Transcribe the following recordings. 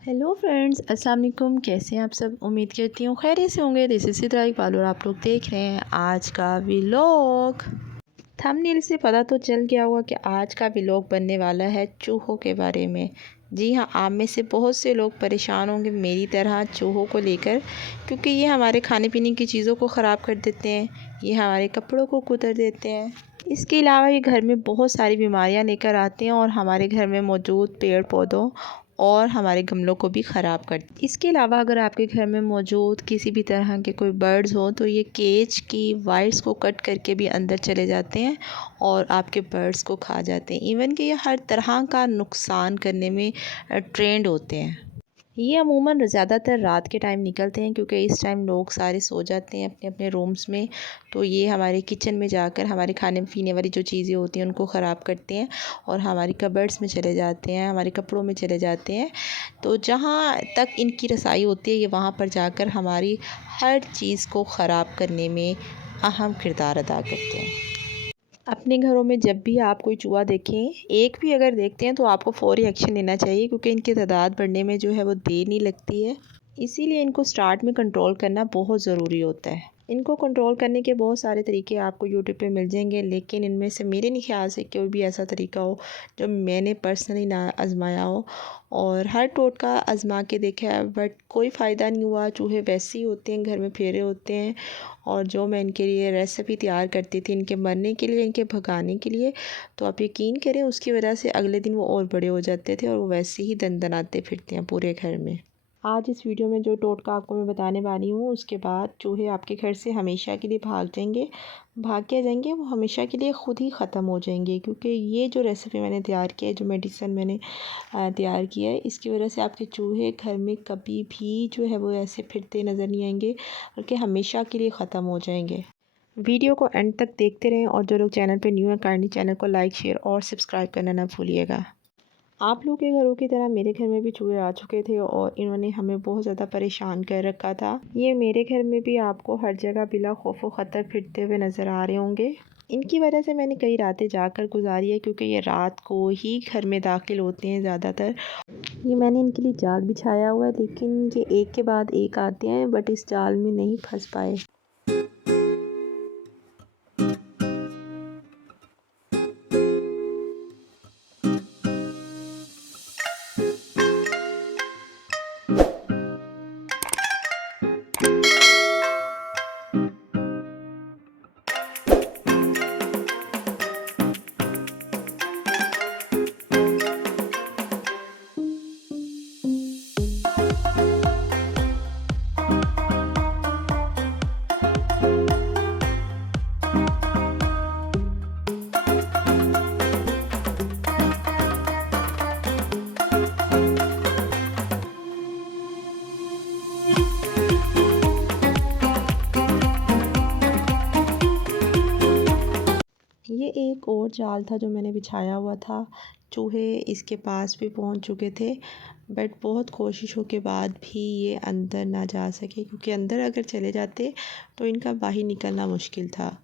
Hello friends, अस्सलाम वालेकुम। कैसे हैं आप सब? उम्मीद करती हूँ खैरियत से होंगे। दिस इज़ सिद्रा इकबाल और आप लोग देख रहे हैं आज का व्लॉग। थंबनेल से पता तो चल गया होगा कि आज का व्लॉग बनने वाला है चूहों के बारे में। जी हाँ, आप में से बहुत से लोग परेशान होंगे मेरी तरह चूहों को लेकर, क्योंकि ये हमारे खाने पीने की चीज़ों को ख़राब कर देते हैं, ये हमारे कपड़ों को कुतर देते हैं। इसके अलावा ये घर में बहुत सारी बीमारियां लेकर आते हैं और हमारे घर में मौजूद पेड़ पौधों और हमारे गमलों को भी ख़राब करते हैं। इसके अलावा अगर आपके घर में मौजूद किसी भी तरह के कोई बर्ड्स हो तो ये केज की वायर्स को कट करके भी अंदर चले जाते हैं और आपके बर्ड्स को खा जाते हैं। इवन कि ये हर तरह का नुकसान करने में ट्रेंड होते हैं। ये अमूमन ज़्यादातर रात के टाइम निकलते हैं, क्योंकि इस टाइम लोग सारे सो जाते हैं अपने अपने रूम्स में। तो ये हमारे किचन में जाकर हमारे खाने पीने वाली जो चीज़ें होती हैं उनको ख़राब करते हैं और हमारी कबर्ड्स में चले जाते हैं, हमारे कपड़ों में चले जाते हैं। तो जहाँ तक इनकी रसाई होती है ये वहाँ पर जाकर हमारी हर चीज़ को ख़राब करने में अहम किरदार अदा करते हैं। अपने घरों में जब भी आप कोई चूहा देखें, एक भी अगर देखते हैं तो आपको फ़ौरी एक्शन लेना चाहिए, क्योंकि इनकी तादाद बढ़ने में जो है वो देर नहीं लगती है। इसीलिए इनको स्टार्ट में कंट्रोल करना बहुत ज़रूरी होता है। इनको कंट्रोल करने के बहुत सारे तरीके आपको यूट्यूब पे मिल जाएंगे, लेकिन इनमें से मेरे नहीं ख्याल से कोई भी ऐसा तरीका हो जो मैंने पर्सनली ना आजमाया हो। और हर टोटका आजमा के देखा है, बट कोई फ़ायदा नहीं हुआ। चूहे वैसे ही होते हैं, घर में फेरे होते हैं। और जो मैं इनके लिए रेसिपी तैयार करती थी इनके मरने के लिए, इनके भगाने के लिए, तो आप यकीन करें उसकी वजह से अगले दिन वो और बड़े हो जाते थे और वो वैसे ही दनदनाते फिरते हैं पूरे घर में। आज इस वीडियो में जो टोटका आपको मैं बताने वाली हूँ उसके बाद चूहे आपके घर से हमेशा के लिए भाग जाएंगे। भाग के आ जाएंगे, वो हमेशा के लिए ख़ुद ही ख़त्म हो जाएंगे, क्योंकि ये जो रेसिपी मैंने तैयार की है, जो मेडिसिन मैंने तैयार किया है, इसकी वजह से आपके चूहे घर में कभी भी जो है वो ऐसे फिरते नज़र नहीं आएंगे, बल्कि हमेशा के लिए ख़त्म हो जाएंगे। वीडियो को एंड तक देखते रहें और जो लोग चैनल पर न्यू हैं काइंडली चैनल को लाइक शेयर और सब्सक्राइब करना ना भूलिएगा। आप लोग के घरों की तरह मेरे घर में भी चूहे आ चुके थे और इन्होंने हमें बहुत ज़्यादा परेशान कर रखा था। ये मेरे घर में भी आपको हर जगह बिला खौफ व ख़तर फिरते हुए नज़र आ रहे होंगे। इनकी वजह से मैंने कई रातें जाकर गुजारी है, क्योंकि ये रात को ही घर में दाखिल होते हैं ज़्यादातर। ये मैंने इनके लिए जाल बिछाया हुआ है, लेकिन ये एक के बाद एक आते हैं, बट इस जाल में नहीं फंस पाए। ये एक और जाल था जो मैंने बिछाया हुआ था। चूहे इसके पास भी पहुंच चुके थे, बट बहुत कोशिशों के बाद भी ये अंदर ना जा सके, क्योंकि अंदर अगर चले जाते तो इनका बाहर निकलना मुश्किल था।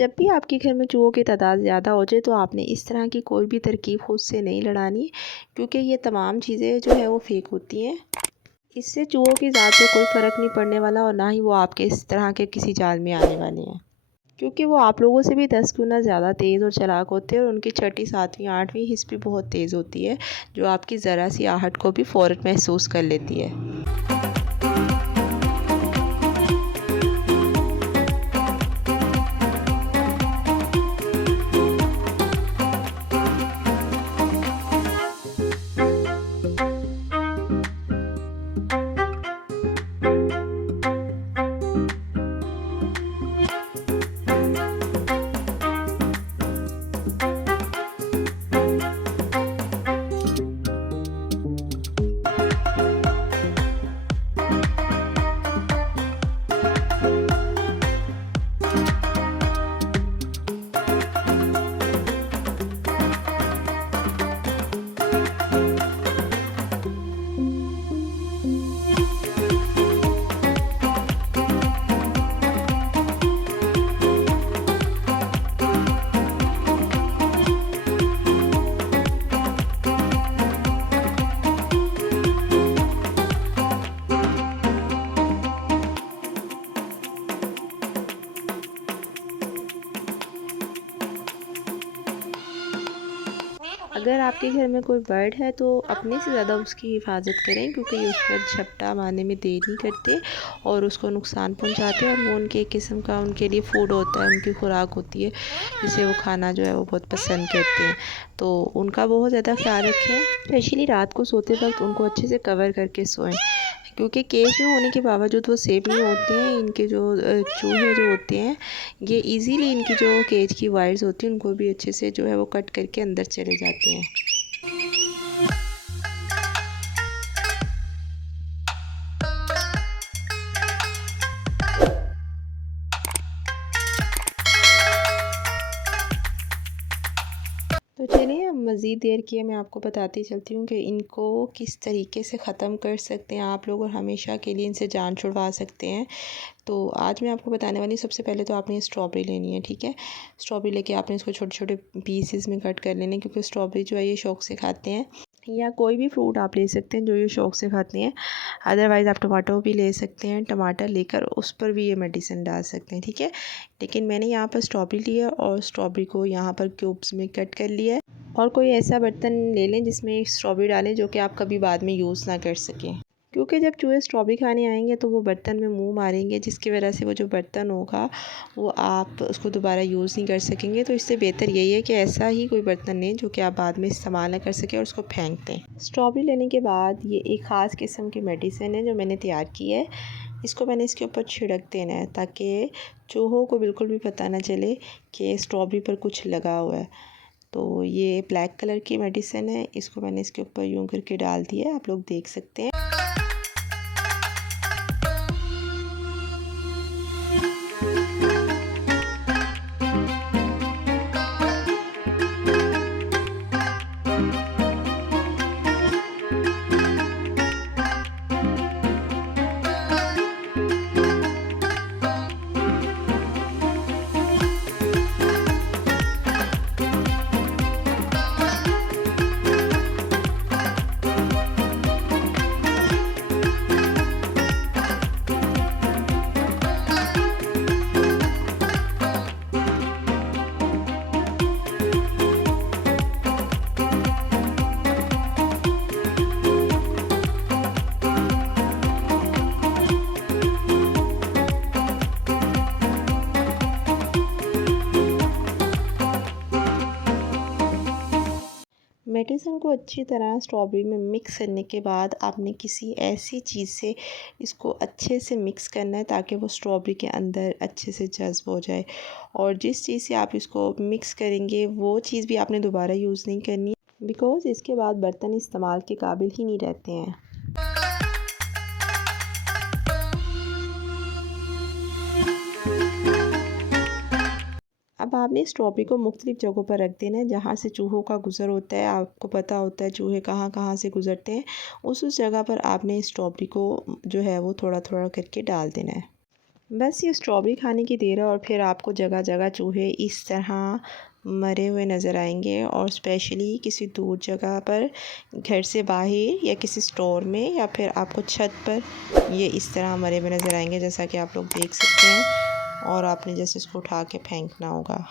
जब भी आपके घर में चूहों की तादाद ज़्यादा हो जाए तो आपने इस तरह की कोई भी तरकीब खुद से नहीं लड़ानी, क्योंकि ये तमाम चीज़ें जो है वो फ़ेक होती हैं। इससे चूहों की ज़ात पे कोई फ़र्क नहीं पड़ने वाला और ना ही वो आपके इस तरह के किसी जाल में आने वाले हैं, क्योंकि वो आप लोगों से भी 10 गुना ज़्यादा तेज़ और चालाक होते हैं और उनकी छठी, सातवीं, आठवीं हिस्स भी बहुत तेज़ होती है, जो आपकी ज़रा सी आहट को भी फ़ौरन महसूस कर लेती है। अगर आपके घर में कोई बर्ड है तो अपने से ज़्यादा उसकी हिफाजत करें, क्योंकि ये उस पर झपटा मारने में देर नहीं करते और उसको नुकसान पहुंचाते हैं, और वो उनके एक किस्म का उनके लिए फूड होता है, उनकी खुराक होती है, जिसे वो खाना जो है वो बहुत पसंद करते हैं। तो उनका बहुत ज़्यादा ख्याल रखें, स्पेशली रात को सोते वक्त उनको अच्छे से कवर करके सोएं, क्योंकि केज में होने के बावजूद वो सेफ नहीं होते हैं। इनके जो चूहे जो होते हैं, ये इजीली इनकी जो केज की वायर्स होती हैं उनको भी अच्छे से जो है वो कट करके अंदर चले जाते हैं। तो चलिए, अब मज़ीद देर किए मैं आपको बताती चलती हूँ कि इनको किस तरीके से ख़त्म कर सकते हैं आप लोग और हमेशा के लिए इनसे जान छुड़वा सकते हैं। तो आज मैं आपको बताने वाली हूँ, सबसे पहले तो आपने स्ट्रॉबेरी लेनी है, ठीक है। स्ट्रॉबेरी लेके आपने इसको छोटे छोटे पीसेस में कट कर लेने, क्योंकि स्ट्रॉबेरी जो है ये शौक़ से खाते हैं, या कोई भी फ्रूट आप ले सकते हैं जो ये शौक़ से खाते हैं। अदरवाइज़ आप टमाटो भी ले सकते हैं, टमाटर लेकर उस पर भी ये मेडिसिन डाल सकते हैं, ठीक है। लेकिन मैंने यहाँ पर स्ट्रॉबेरी लिया और स्ट्रॉबेरी को यहाँ पर क्यूब्स में कट कर लिया है। और कोई ऐसा बर्तन ले लें जिसमें स्ट्रॉबेरी डालें, जो कि आप कभी बाद में यूज़ ना कर सकें, क्योंकि जब चूहे स्ट्रॉबेरी खाने आएंगे तो वो बर्तन में मुंह मारेंगे, जिसकी वजह से वो जो बर्तन होगा वो आप उसको दोबारा यूज़ नहीं कर सकेंगे। तो इससे बेहतर यही है कि ऐसा ही कोई बर्तन लें जो कि आप बाद में इस्तेमाल ना कर सकें और उसको फेंक दें। स्ट्रॉबेरी लेने के बाद ये एक ख़ास किस्म की मेडिसिन है जो मैंने तैयार की है। इसको मैंने इसके ऊपर छिड़क देना है, ताकि चूहों को बिल्कुल भी पता ना चले कि स्ट्रॉबेरी पर कुछ लगा हुआ है। तो ये ब्लैक कलर की मेडिसिन है, इसको मैंने इसके ऊपर यूँ करके डाल दिया है, आप लोग देख सकते हैं। मेडिसिन को अच्छी तरह स्ट्रॉबेरी में मिक्स करने के बाद आपने किसी ऐसी चीज़ से इसको अच्छे से मिक्स करना है, ताकि वो स्ट्रॉबेरी के अंदर अच्छे से जज़्ब हो जाए। और जिस चीज़ से आप इसको मिक्स करेंगे वो चीज़ भी आपने दोबारा यूज़ नहीं करनी, बिकॉज़ इसके बाद बर्तन इस्तेमाल के काबिल ही नहीं रहते हैं। अब आपने स्ट्रॉबेरी को मुख्तलिफ़ जगहों पर रख देना है, जहाँ से चूहों का गुज़र होता है। आपको पता होता है चूहे कहाँ कहाँ से गुज़रते हैं, उस जगह पर आपने स्ट्रॉबेरी को जो है वो थोड़ा थोड़ा करके डाल देना है। बस ये स्ट्रॉबेरी खाने की देर है और फिर आपको जगह जगह चूहे इस तरह मरे हुए नज़र आएंगे, और स्पेशली किसी दूर जगह पर, घर से बाहर या किसी स्टोर में, या फिर आपको छत पर ये इस तरह मरे हुए नज़र आएंगे, जैसा कि आप लोग देख सकते हैं। और आपने जैसे इसको उठा के फेंकना होगा।